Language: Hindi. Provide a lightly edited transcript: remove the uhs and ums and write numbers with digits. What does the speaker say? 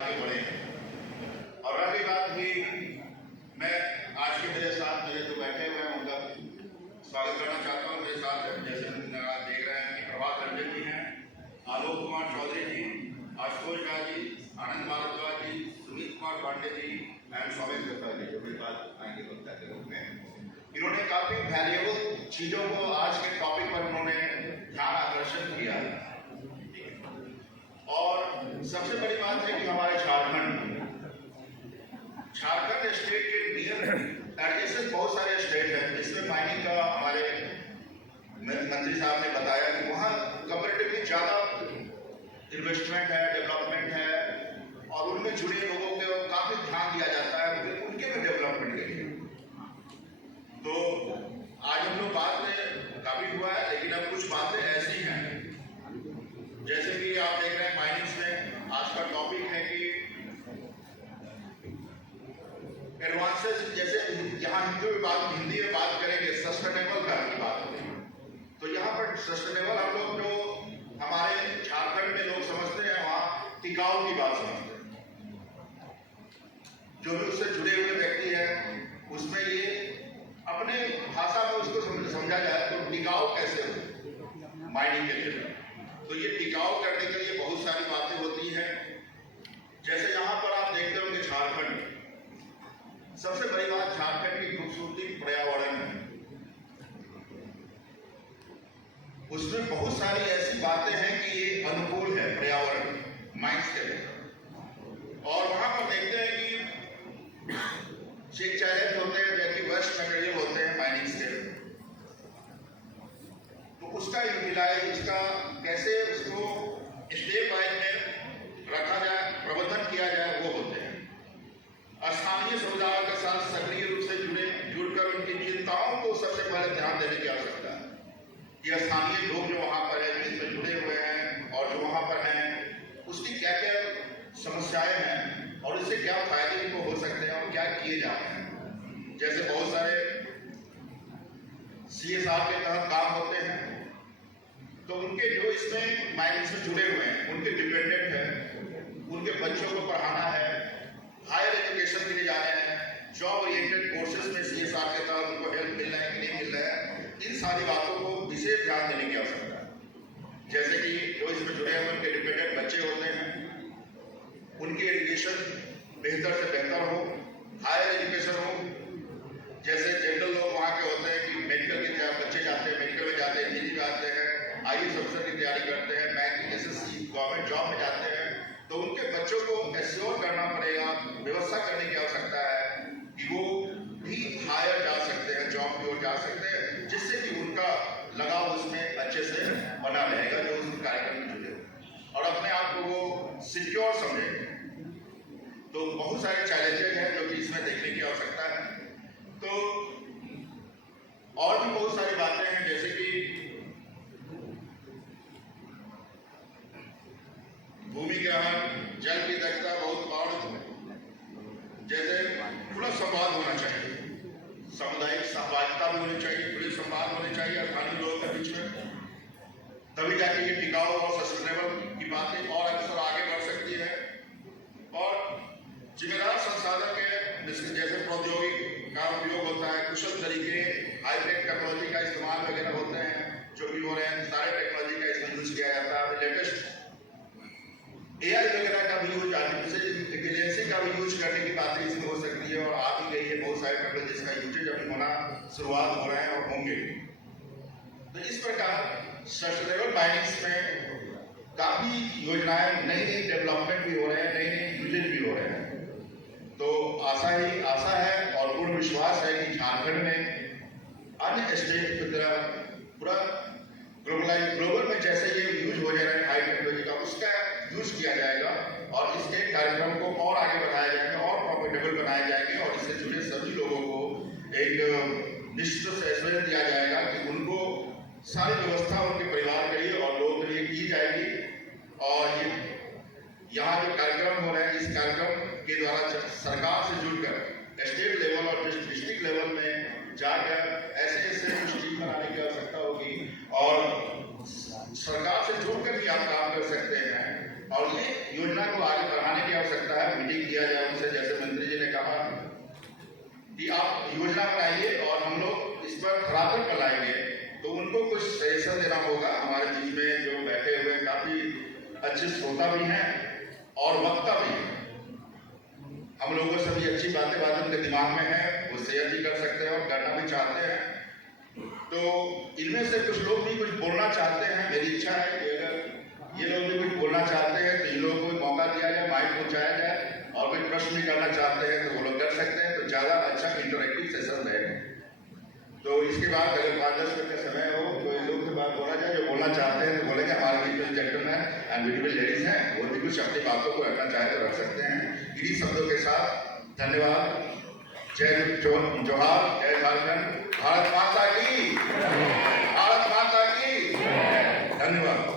आगे बढ़े हैं। और रही बात भी, मैं आज के मेरे साथ मेरे जो बैठे हुए हैं उनका स्वागत करना चाहता हूँ। मेरे साथ जैसे आप देख रहे हैं कि प्रभात रंजन जी हैं, आलोक कुमार चौधरी जी, आशुतोष झा जी, आनंद भारद्वाज जी, सुमित कुमार पांडे जी एंड सौमित दत्ता जी, जो मेरे पास आएंगे वक्ता के रूप में। इन्होंने काफी वैल्यूएबल चीजों को आज के टॉपिक पर उन्होंने ध्यान आकर्षण किया। और सबसे बड़ी बात है कि हमारे झारखंड स्टेट के नियर एडजेसेंट बहुत सारे स्टेट हैं जिसमें माइनिंग का हमारे मंत्री साहब ने बताया कि वहाँ कंपैरेटिवली ज़्यादा इन्वेस्टमेंट है, डेवलपमेंट है और उनमें जुड़े लोगों को काफ़ी ध्यान दिया जाता है उनके भी डेवलपमेंट के लिए। तो आज हम लोग बात में काफ़ी हुआ है, लेकिन अब कुछ बातें ऐसी हैं जैसे कि आप देख रहे हैं माइनिंग्स में आज का टॉपिक है कि एडवांसेस, जैसे यहाँ हिंदी में बात करेंगे सस्टेनेबल की बात होगी। तो यहाँ पर सस्टेनेबल हम लोग जो हमारे झारखंड में लोग समझते हैं वहाँ टिकाऊ की बात समझते हैं। जो भी उससे जुड़े हुए व्यक्ति हैं उसमें ये अपने भाषा में उसको समझा जाए तो टिकाऊ कैसे हो माइनिंग के लिए। तो ये टिकाऊ करने के लिए बहुत सारी बातें होती हैं। जैसे यहाँ पर आप देखते होंगे झारखंड, सबसे बड़ी बात झारखंड की खूबसूरती पर्यावरण है। उसमें बहुत सारी ऐसी बातें हैं कि ये अनुकूल है पर्यावरण माइंस के लिए। और वहाँ पर देखते हैं कि एक चैलेंज होते हैं जो कि वेस्ट मटेरियल होते हैं माइनिंग के, तो उसका यूटिलाइज, उसका कैसे उसको स्टेप वाइज में रखा जाए, प्रबंधन किया जाए, वो होते हैं। स्थानीय समुदायों के साथ सक्रिय रूप से जुड़कर उनकी चिंताओं को सबसे पहले ध्यान देने की आवश्यकता है कि स्थानीय लोग जो वहाँ पर हैं, इसमें जुड़े हुए हैं और जो वहाँ पर हैं उसकी क्या क्या समस्याएं हैं और इससे क्या फायदे उनको हो सकते हैं और क्या किए जा रहे हैं। जैसे बहुत सारे CSR के तहत काम होते हैं, तो उनके जो इसमें माइनिंग से जुड़े हुए हैं उनके डिपेंडेंट हैं, उनके बच्चों को पढ़ाना है, हायर एजुकेशन के लिए जाना है, जॉब ओरिएंटेड कोर्सेज में CSR के तहत उनको हेल्प मिल रहा है कि नहीं मिल रहा है, इन सारी बातों को विशेष ध्यान देने की आवश्यकता है। जैसे कि जो इसमें जुड़े हुए उनके डिपेंडेंट बच्चे होते हैं, उनकी एजुकेशन बेहतर से बेहतर हो, हायर एजुकेशन हो। जैसे जनरल लोग वहाँ के होते हैं कि मेडिकल के बच्चे जाते हैं, मेडिकल में जाते हैं, इंजीनियरिंग में आते हैं, IAS अफसर की तैयारी करते हैं, बैंकिंग SSC गवर्नमेंट जॉब में जाते हैं, तो उनके बच्चों को एश्योर करना पड़ेगा, व्यवस्था करने की आवश्यकता है कि वो भी हायर जा सकते हैं, जॉब की ओर जा सकते हैं, जिससे कि उनका लगाव उसमें अच्छे से बना रहेगा जो उस कार्यक्रम में जुड़े हो और अपने आप को वो सिक्योर समझेंगे। तो बहुत सारे चैलेंजेस हैं जो कि इसमें देखने की आवश्यकता है। तो और भी बहुत सारी बातें हैं, जैसे कि भूमि ग्रहण, जल की दक्षता बहुत और जैसे खुला संवाद होना चाहिए, सामुदायिक सहभागिता भी होनी चाहिए, खुले संवाद होने चाहिए स्थानीय लोगों के बीच में, तभी जाके ये टिकाऊ और सस्टेनेबल की बातें और अक्सर आगे बढ़ सकती है। और जिम्मेदार संसाधन के जैसे प्रौद्योगिकी का उपयोग होता है, कुशल तरीके, हाईटेक टेक्नोलॉजी का इस्तेमाल वगैरह होते हैं जो भी हो रहे हैं, सारे टेक्नोलॉजी का इसमें यूज किया जाता है। लेटेस्ट AI वगैरह का भी यूज, आर्टिफिशियल इंटेलिजेंस का भी यूज करने की बातें इसमें हो सकती है और आ भी गई है। बहुत सारे टेक्नोलॉजी का यूजेज अभी होना शुरुआत हो रहे हैं और होंगे। तो इस प्रकार सस्टेनेबल माइनिंग्स में काफी योजनाएं, नई डेवलपमेंट भी हो रहे हैं, नई यूजेज भी हो रहे हैं। तो आशा है और पूर्ण विश्वास है कि झारखंड में अन्य स्टेट की तरह पूरा ग्लोबल में जैसे ये यूज हो जा रहा है हाई टेक्नोलॉजी का, उसका यूज किया जाएगा और इसके कार्यक्रम को और आगे बढ़ाया जाएगा और प्रॉफिटेबल बनाए जाएंगे और इससे जुड़े सभी लोगों को एक निश्चित से एश्योरेंस दिया जाएगा कि उनको सारी व्यवस्था उनके परिवार के लिए और लोगों के लिए की जाएगी। और ये यहाँ जो कार्यक्रम हो रहे हैं, इस कार्यक्रम के द्वारा सरकार से जुड़कर स्टेट लेवल और डिस्ट्रिक्ट लेवल में जाकर ऐसे स्कीम बनाने की आवश्यकता होगी और सरकार से जुड़कर भी आप काम कर सकते हैं और ये योजना को आगे बढ़ाने की आवश्यकता मीटिंग किया जाए उनसे, जैसे मंत्री जी ने कहा कि आप योजना बनाइए और हम लोग इस पर धरातल पर लाएंगे, तो उनको कुछ सजेशन देना होगा। हमारे बीच में जो बैठे हुए काफी अच्छे श्रोता भी हैं और वक्ता भी हैं। हम लोगों से भी अच्छी बातें उनके दिमाग में है, वो शेयर भी कर सकते हैं और करना भी चाहते हैं। तो इनमें से कुछ लोग भी कुछ बोलना चाहते हैं। मेरी इच्छा है कि अगर ये लोग भी कुछ बोलना चाहते हैं तो इन लोगों को मौका दिया जाए, माइक पहुंचाया जाए, और कोई प्रश्न भी करना चाहते हैं तो वो लोग कर सकते हैं। तो ज़्यादा अच्छा इंटरेक्टिव सेशन रहेगा। तो इसके बाद अगर 5-10 मिनट का समय हो तो इन लोग से बात बोला जाए, जो बोलना चाहते हैं तो बोलेंगे। हमारे बीच में जेंटलमैन एंड ब्यूटीफुल लेडीज हैं, वो भी कुछ अपनी बातों को रखना चाहे तो रख सकते हैं। इन्हीं शब्दों के साथ धन्यवाद। जय जोहार, जय झारखंड, भारत माता की, भारत माता की धन्यवाद।